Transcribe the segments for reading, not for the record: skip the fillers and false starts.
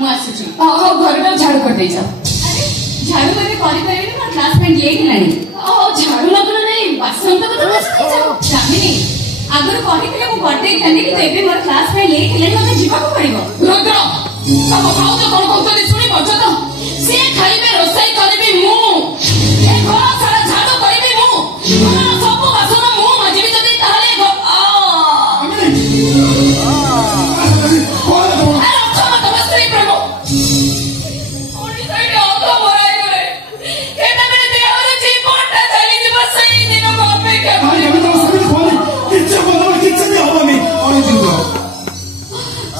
मुझे घर झाड़ू कर दे झाड़ू कर क्लासमेट लेट है झाड़ू लगना नहीं बासन तो जामिनी आगर कही बर्थडे कि मोर क्लासमेट लेट है मत जीवाक पड़ो रुद्र तम भाउज कौन कहते शुणी पाच तो सी खाइबे रोसई करी मु घर सारा झाड़ू करी मु सब बासन मु मजिबी जदि ताले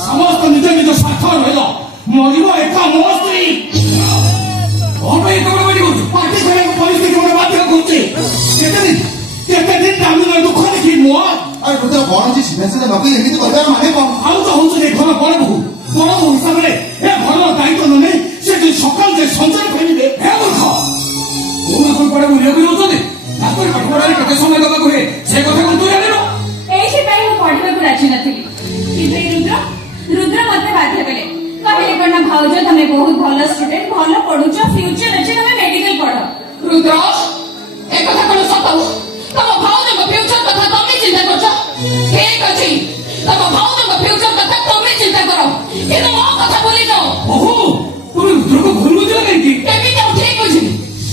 समस्त निज निज स्वार्थ रहा मरब एका मो स्त्री पार्टी परिस्थिति गोटे बाध्य करुचे दिन दुख देखी मुआ अरे रुद्र कौन जी सीधा सीधा नकली एमती कहबार माने कौन आउ तो हूँ घर बड़ बोहू हिसाब से ए घर दायित्व न से जो सकाल से संचार फेरिबे हे मूर्ख पड़े बुलिया रोचे पाठपढ़ा केते समय देवा हुए से कथा को तू जान पढ़ा राजी नी रुद्र मत बाध्य कले कहले कौन भाउज तुम बहुत भल स्टूडेंट भल पढ़ुच फ्यूचर अच्छे तुम मेडिकल पढ़ रुद्र एक कथा कौन सत तुम भाउज फ्यूचर कथा तुम चिंता कर ठीक अच्छे तुम भाउज फ्यूचर कथा तुम चिंता कर कि मो कथा भूली जाओ ओहो तुम रुद्र को भूल बुझ नहीं केमी जाऊ ठीक बुझी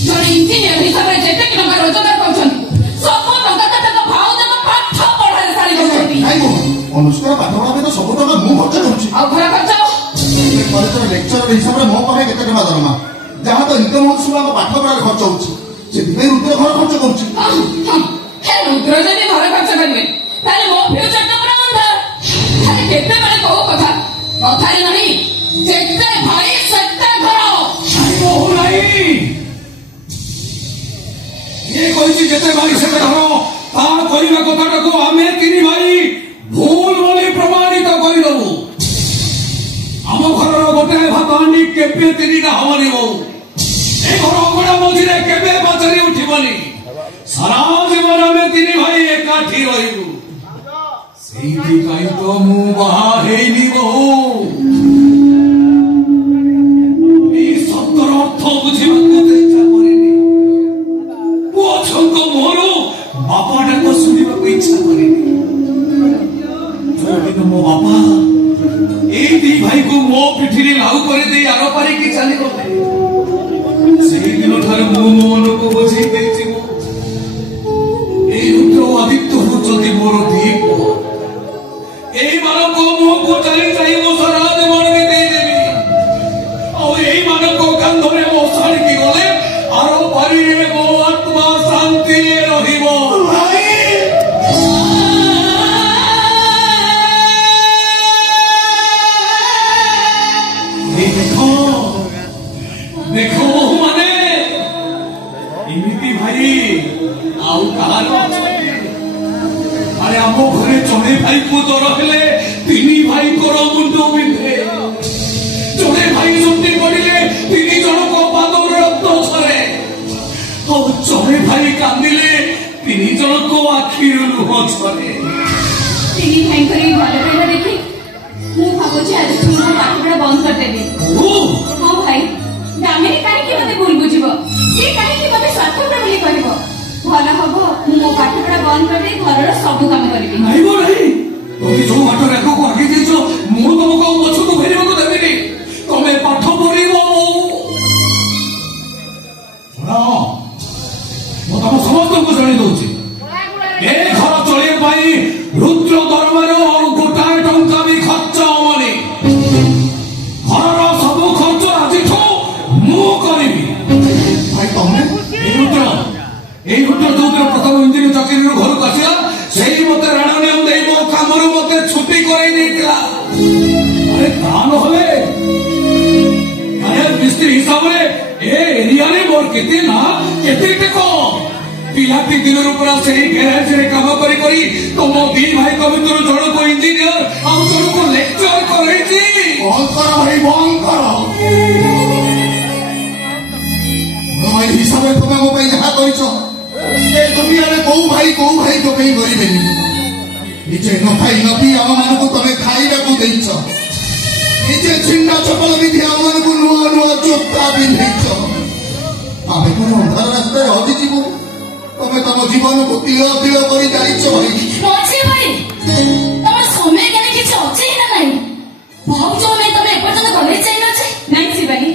जड़े इंजीनियर हिसाब से जेते कि टका रोजगार करछन सब टका तक भाउज पाठ पढ़ा सारी बसती नहीं अनुष्का पाठपढ़ा तो सब टका मु खर्च करूची आ घर खर्च कॉलेज लेक्चर हिसाब से मो पाखे केते टका दरमा जहां तो इनकम होछ सब पाठपढ़ा खर्च होछि से दिने रुद्र घर खर्च करूची हे रुद्र जदि घर खर्च करबे ताले मो फ्यूचर तो बड़ा बंधा अरे केते बड़े को कथा नहीं जेते भाई सत्ता घर ओ नहीं ये कोई जेते भाई से घर ता कहवा कथाटा को आमे तीन भाई भूल बोली प्रमाणित करदबू आम घर गोटे भात हांडी केबे तीन हबनी बो ए घर अगड़ा मझे केबे पचरी उठबनी सारा जीवन आम तीन भाई एकाठी रही तो मु बाहा हेनी बहु शब्दर अर्थ बुझा इच्छा करेनी पुओ छंक मोर बापा डाक शुणा इच्छा करेनी मो बापा ए दी भाई को मो पिठी लागू कर दे आर पारे की चली गले से दिन ठार मो मन को बुझे देछि ए रुद्र आदित्य होचती मोर दीप ए मान को मो को चली जाई मो सारा जीवन में दे देबी और ए मान को गंधरे मो साड़ी की गले आर पारे मो आत्मा शांति रहिबो देखो माने इमिति भाई आउ कहार अरे आम घरे जड़े भाई को दर हेले तीन भाई को मुंड बिंधे जड़े भाई चुटी पड़े तीन जन को पादर रक्त छरे और जड़े भाई कांदिले तीन जन को आखिर लुह छरे तीन भाई को भल पाइबा देखी मु भाबुची आज तुम पाठपढ़ा बंद कर देबी हां भाई दामिनी काहे मते भूल बुझिबो से काहे मते स्वार्थपर बोली कहबो भल हबो मु पाठपढ़ा बंद कर दे घरर सब काम करबी नहीं बो नहीं तुम जो बात रेखा को आगे देछो मु तुमको पछ को फेरिबो को देबी तमे पाठ पढिबो सुनो मु तम समस्त को जणी दोची ए घर चले पाई रुद्र दरबार और गोटाए टंका भी खर्च हबनी घर सब खर्च आज मु करिबी भाई तमे এই ঘটনা যৌদ্র প্রথম ইঞ্জিনিয়ার চাকরির ঘরক আসিলা সেই মতে রাণা নিয়ম দেই মো কামরু মতে ছুটি করাই দিয়েছিলা আরে তা নহলে আরে মিস্ত্রি হিসাবে এ এরিয়ারে মোর কেতে না কেতে টেক পিলাটি দিনের উপর সেই গ্যারেজরে কাম করি করি তো মো ଦି ଭାଇଙ୍କ ଭିତରୁ ଜଣକୁ ଇଞ୍ଜିନିୟର ଆଉ ଜଣକୁ ଲେକ୍ଚର କରେଇଛି बंद कर भाई बंद कर भाई हिसाब से तुम मो पे जहा कहिछ ए दुनिया रे को भाई तो कहीं गरीबेनी निजे न खाई न पी हम मान को तमे खाइबा को देइछ ନିଜେ ଛିଣ୍ଡା ଚପଲ ପିନ୍ଧି ଆମମାନଙ୍କୁ ନୂଆ ନୂଆ ଜୋତା ପିନ୍ଧେଇଛ। ଆମେ କଣ ଅନ୍ଧାର ରାସ୍ତାରେ ହଜିଯିବୁ? ତମେ ତମ ଜୀବନକୁ ତିଳ ତିଳ କରି ଜାଣିଛ ଭାଇ। ଅଛି ଭାଇ, ତମର ସମୟ କେନେ କିଛି ଅଛି ନା ନାଇଁ? ଭାଉଜ ନାଇଁ ତମେ ଏପର୍ଯ୍ୟନ୍ତ କଲେଜ ଯାଇନଛେ? ନାଇଁ ଶିବାନୀ,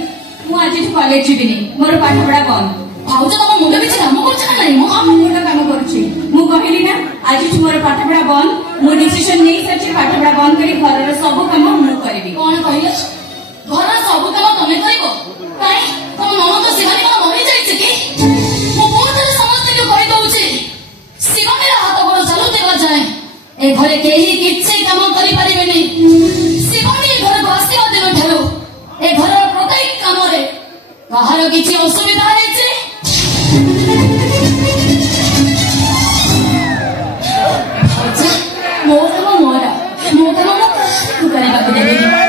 ମୁଁ ଆଜିଠୁ କଲେଜ ଯିବିନି, ମୋର ପାଠ ପଢା ବନ୍ଦ। ଭାଉଜ ତମ ମୁଣ୍ଡ କିଛି କାମ କରୁଛ ନା ନାଇଁ? ହଁ ମୁଁ ମୁଣ୍ଡ କାମ କରୁଛି। ମୁଁ କହିଲି ନା ଆଜିଠୁ ମୋର ପାଠ ପଢା ବନ୍ଦ। ମୁଁ ଡିସିସନ ନେଇ ସାରିଛି, ପାଠ ପଢା ବନ୍ଦ କରି ଘରର ସବୁ କାମ ମୁଁ କରିବି। କଣ କହିଲ? ଘରର ସବୁ କାମ ତମେ କରିବ? କାଇଁ ତମ ନଣନ୍ଦ ଶିବାନୀ କଣ ମରିଯାଇଛି କି? ମୁଁ ବହୁତ ଥର ସମସ୍ତଙ୍କୁ କହିଦଉଛି, ଶିବାନୀର ହାତ ଗୋଡ ଚାଲୁଥିବା ଯାଏ ଏ ଘରେ କେହି କିଛି କାମ କରିପାରିବେନି। ଶିବାନୀ ଏ ଘରକୁ ଆସିବା ଦିନ ଠାରୁ ଏ ଘରର ପ୍ରତ୍ୟେକ କାମରେ କାହାର କିଛି ଅସୁବିଧା ହେଇଛି ମୋ କାମ ମୋର, ମୋ କାମ ମୁଁ କାହାକୁ କରିବାକୁ ଦେବିନି।